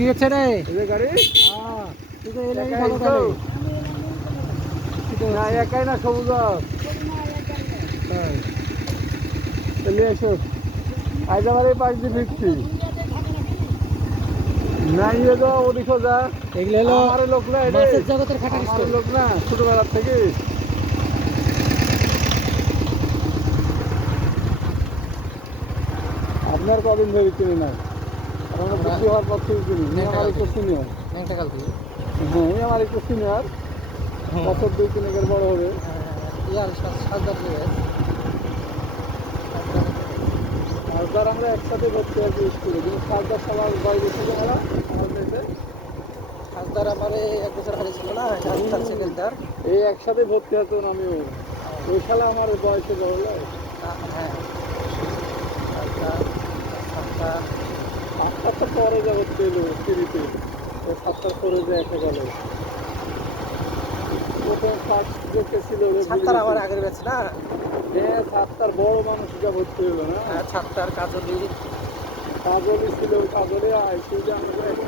কি হচ্ছে রে? এই যে গাড়ি তুই তো এলাই একাই ভালো তো? তাহলে না একাই না সবুজ চলে এসো আজ আমার এই পাশ দিয়ে ফিরছি না ইয়ে তো ওটি সোজা এগুলো হলো আমার লোক না এটা মাছের জগতের খাটার আমার স্টোর। লোক না ছোটবেলার থেকে আপনার কদিন ধরে চিনি না আমরা বুদ্ধি হওয়ার পর থেকে চিনি আমার একটু সিনিয়র ন্যাংটা কাল থেকে হ্যাঁ আমার একটু সিনিয়র বছর 2-3 বড় হবে ইয়ার সাজদার আর যার আমরা একসাথে ভর্তি আছি স্কুলে কিন্তু সাজদার সবার বাইরে থেকে ওরা আমার মেয়েতে সাজদার আমার 1 বছর হারিয়ে ছিল না তার সেকেন্ডার। এই একসাথে ভর্তি হতো আমিও ওই সালে আমার বয়সে বড় হ্যাঁ সাজদার সাতটার পরে যা ভর্তি এলো সিঁড়িতে ওই 7টার পরে যে এসে গেল প্রথম ফার্স্ট যে ছিল সাতটার আমার আগের ব্যাচ না। হ্যাঁ 7টার বড় মানুষ যা ভর্তি হলো না সাতটার কাজলি কাজলি ছিল কাজলে আইসি যে আমরা এখন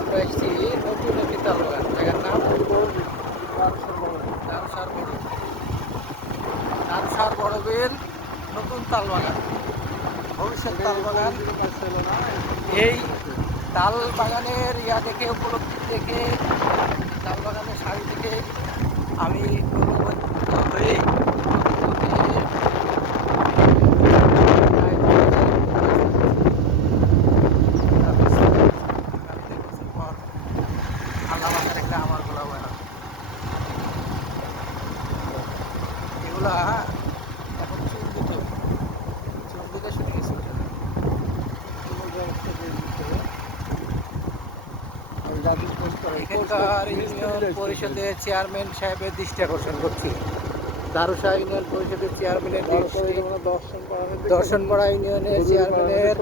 আমরা এসেছি নতুন একটি তালবাগান, জায়গার নাম তালসার বড়বের নতুন তালবাগান, ভবিষ্যৎ তালবাগান। এই তাল বাগানের ইয়া দেখে উপলব্ধি দেখে তালবাগানের শাড়ি দেখে আমি অনুপ্রাণিত হয়ে আল্লাহ বাসার একটা আমার গোলা বয় এগুলা এখন চুল দিতে শুনে গেছে। এখানকার ইউনিয়ন পরিষদের চেয়ারম্যান সাহেবের দৃষ্টি আকর্ষণ করছি। দারুসা ইউনিয়ন পরিষদের চেয়ারম্যানের দর্শনপাড়া ইউনিয়নের চেয়ারম্যানের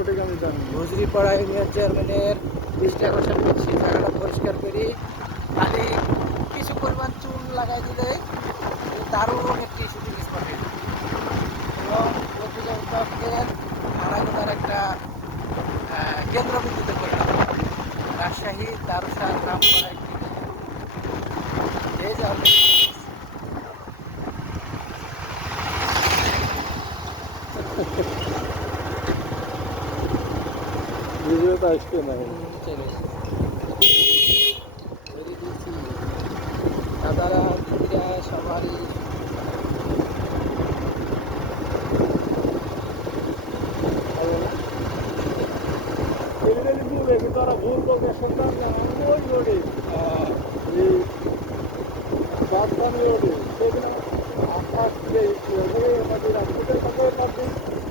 হুজরিপাড়া ইউনিয়ন চেয়ারম্যানের দৃষ্টি আকর্ষণ করছি। জায়গাটা পরিষ্কার করি, খালি কিছু পরিমাণ চুন লাগাই দিলে দারুণ একটি শুটিং স্পট এবং প্রতিযোগিতার আনাগোনার একটা কেন্দ্রবিন্দুতে পরিণত হবে। রাজশাহী দারুসার নাম করা একটি ভিডিওটা আসছে না দাদারা দিদিরা সবারই কিন্তু ওরা ভুল লোকেশন ওই রোডে এই বাদবানি রোডে সেদিন আকাশ নদীর রাস্তাদের মতো নদী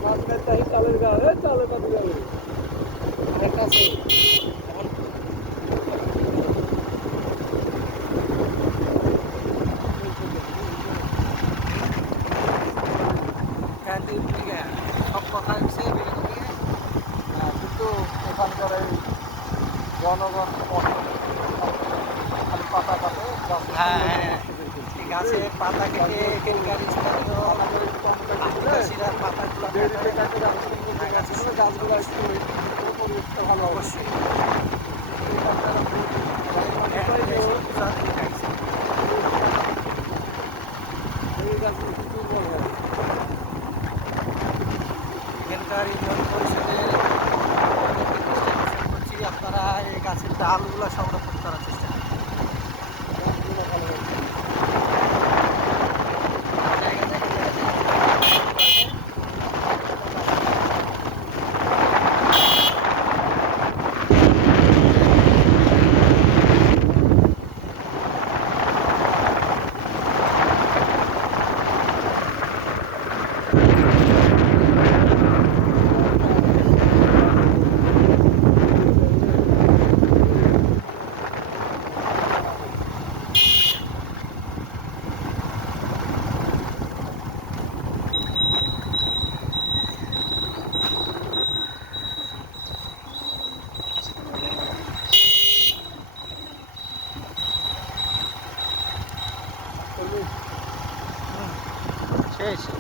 মাছ চাই চালের গায়ে চালের নদী যাবে আরেকটা আছে সব কথা হচ্ছে কিন্তু এখানকার এই জনগণ খালি পাতা কাটে গাছের পাতা কেটে এখানকার স্থানীয় আদিবাসীরা পাতাগুলো গাছগুলো পরিবেশটা ভালো অবশ্যই এখানকার ইউনিয়ন পরিষদের করছি আপনারা এই গাছের ডালগুলো সংরক্ষণ করার চেষ্টা করুন। শেষ।